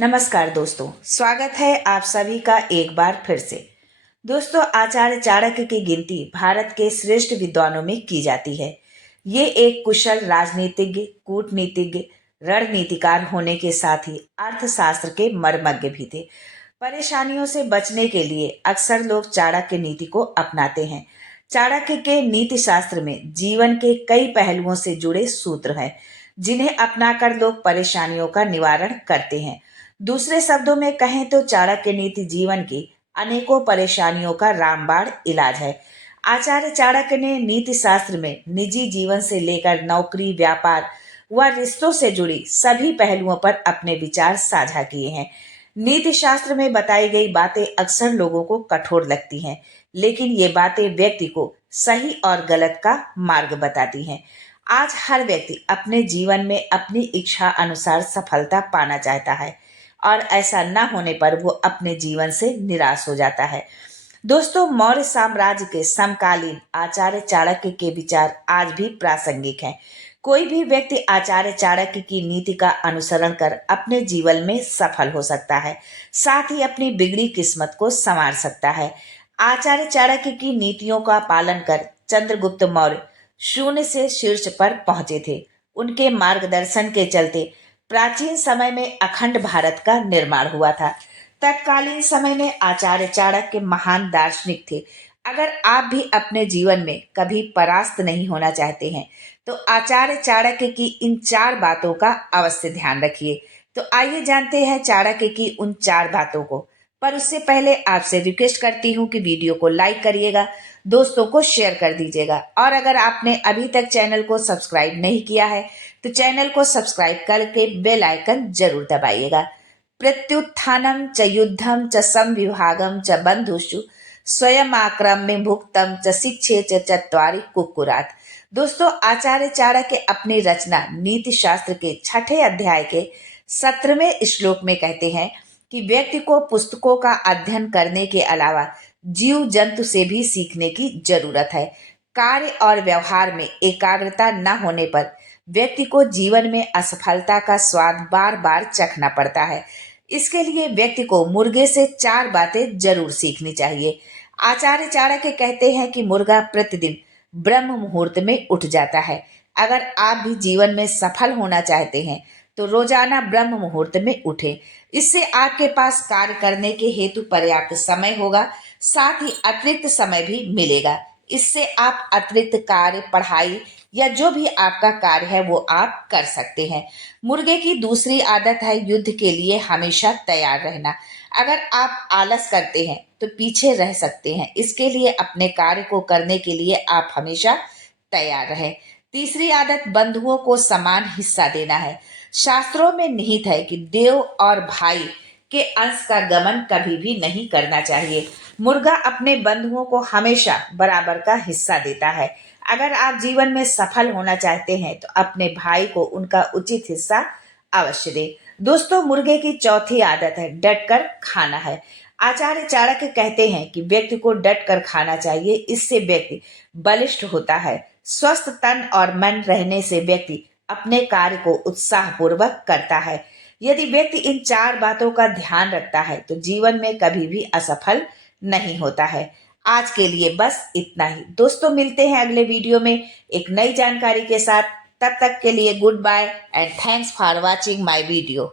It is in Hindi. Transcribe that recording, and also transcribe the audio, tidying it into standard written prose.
नमस्कार दोस्तों, स्वागत है आप सभी का एक बार फिर से। दोस्तों, आचार्य चाणक्य की गिनती भारत के श्रेष्ठ विद्वानों में की जाती है। ये एक कुशल राजनीतिज्ञ, कूटनीतिज्ञ, रणनीतिकार होने के साथ ही अर्थशास्त्र के मर्मज्ञ भी थे। परेशानियों से बचने के लिए अक्सर लोग चाणक्य नीति को अपनाते हैं। चाणक्य के नीति शास्त्र में जीवन के कई पहलुओं से जुड़े सूत्र हैं, जिन्हें अपनाकर लोग परेशानियों का निवारण करते हैं। दूसरे शब्दों में कहें तो चाणक्य नीति जीवन की अनेकों परेशानियों का रामबाण इलाज है। आचार्य चाणक्य ने नीति शास्त्र में निजी जीवन से लेकर नौकरी, व्यापार व रिश्तों से जुड़ी सभी पहलुओं पर अपने विचार साझा किए हैं। नीति शास्त्र में बताई गई बातें अक्सर लोगों को कठोर लगती हैं, लेकिन ये बातें व्यक्ति को सही और गलत का मार्ग बताती हैं। आज हर व्यक्ति अपने जीवन में अपनी इच्छा अनुसार सफलता पाना चाहता है और ऐसा न होने पर वो अपने जीवन से निराश हो जाता है। दोस्तों, मौर्य साम्राज्य के समकालीन आचार्य चाणक्य के विचार आज भी प्रासंगिक हैं। कोई भी व्यक्ति आचार्य चाणक्य की नीति का अनुसरण कर अपने जीवन में सफल हो सकता है, साथ ही अपनी बिगड़ी किस्मत को संवार सकता है। आचार्य चाणक्य की नीतियों का पालन कर चंद्रगुप्त मौर्य शून्य से शीर्ष पर पहुंचे थे। उनके मार्गदर्शन के चलते प्राचीन समय में अखंड भारत का निर्माण हुआ था। तत्कालीन समय में आचार्य चाणक्य महान दार्शनिक थे। अगर आप भी अपने जीवन में कभी परास्त नहीं होना चाहते हैं, तो आचार्य चाणक्य की इन 4 बातों का अवश्य ध्यान रखिए। तो आइए जानते हैं चाणक्य की उन 4 बातों को। पर उससे पहले आपसे रिक्वेस्ट करती हूँ कि वीडियो को लाइक करिएगा, दोस्तों को शेयर कर दीजिएगा, और अगर आपने अभी तक चैनल को सब्सक्राइब नहीं किया है तो चैनल को सब्सक्राइब करके बेल आइकन जरूर दबाइएगा। प्रत्युत्थानम च युद्धम च संविभागम च बंधुषु स्वयं आक्रम्य भुक्तम च शिक्षे च चत्वारि कुक्कुरात। दोस्तों, आचार्य चाणक्य अपनी रचना नीति शास्त्र के 6ठे अध्याय के 17वें श्लोक में कहते हैं कि व्यक्ति को पुस्तकों का अध्ययन करने के अलावा जीव जंतु से भी सीखने की जरूरत है। कार्य और व्यवहार में एकाग्रता न होने पर व्यक्ति को जीवन में असफलता का स्वाद बार बार चखना पड़ता है। इसके लिए व्यक्ति को मुर्गे से 4 बातें जरूर सीखनी चाहिए। आचार्य चाणक्य कहते हैं कि मुर्गा प्रतिदिन ब्रह्म मुहूर्त में उठ जाता है। अगर आप भी जीवन में सफल होना चाहते हैं तो रोजाना ब्रह्म मुहूर्त में उठें। इससे आपके पास कार्य करने के हेतु पर्याप्त समय होगा, साथ ही अतिरिक्त समय भी मिलेगा। इससे आप अतिरिक्त कार्य, पढ़ाई या जो भी आपका कार्य है वो आप कर सकते हैं। मुर्गे की दूसरी आदत है युद्ध के लिए हमेशा तैयार रहना। अगर आप आलस करते हैं तो पीछे रह सकते हैं, इसके लिए अपने कार्य को करने के लिए आप हमेशा तैयार रहें। तीसरी आदत बंधुओं को समान हिस्सा देना है। शास्त्रों में निहित है कि देव और भाई के अंश का गमन कभी भी नहीं करना चाहिए। मुर्गा अपने बंधुओं को हमेशा बराबर का हिस्सा देता है। अगर आप जीवन में सफल होना चाहते हैं तो अपने भाई को उनका उचित हिस्सा अवश्य दें। दोस्तों, मुर्गे की चौथी आदत है डट कर खाना है। आचार्य चाणक्य कहते हैं कि व्यक्ति को डट कर खाना चाहिए, इससे व्यक्ति बलिष्ठ होता है। स्वस्थ तन और मन रहने से व्यक्ति अपने कार्य को उत्साहपूर्वक करता है। यदि व्यक्ति इन 4 बातों का ध्यान रखता है तो जीवन में कभी भी असफल नहीं होता है। आज के लिए बस इतना ही। दोस्तों, मिलते हैं अगले वीडियो में एक नई जानकारी के साथ। तब तक के लिए goodbye and thanks for watching my video.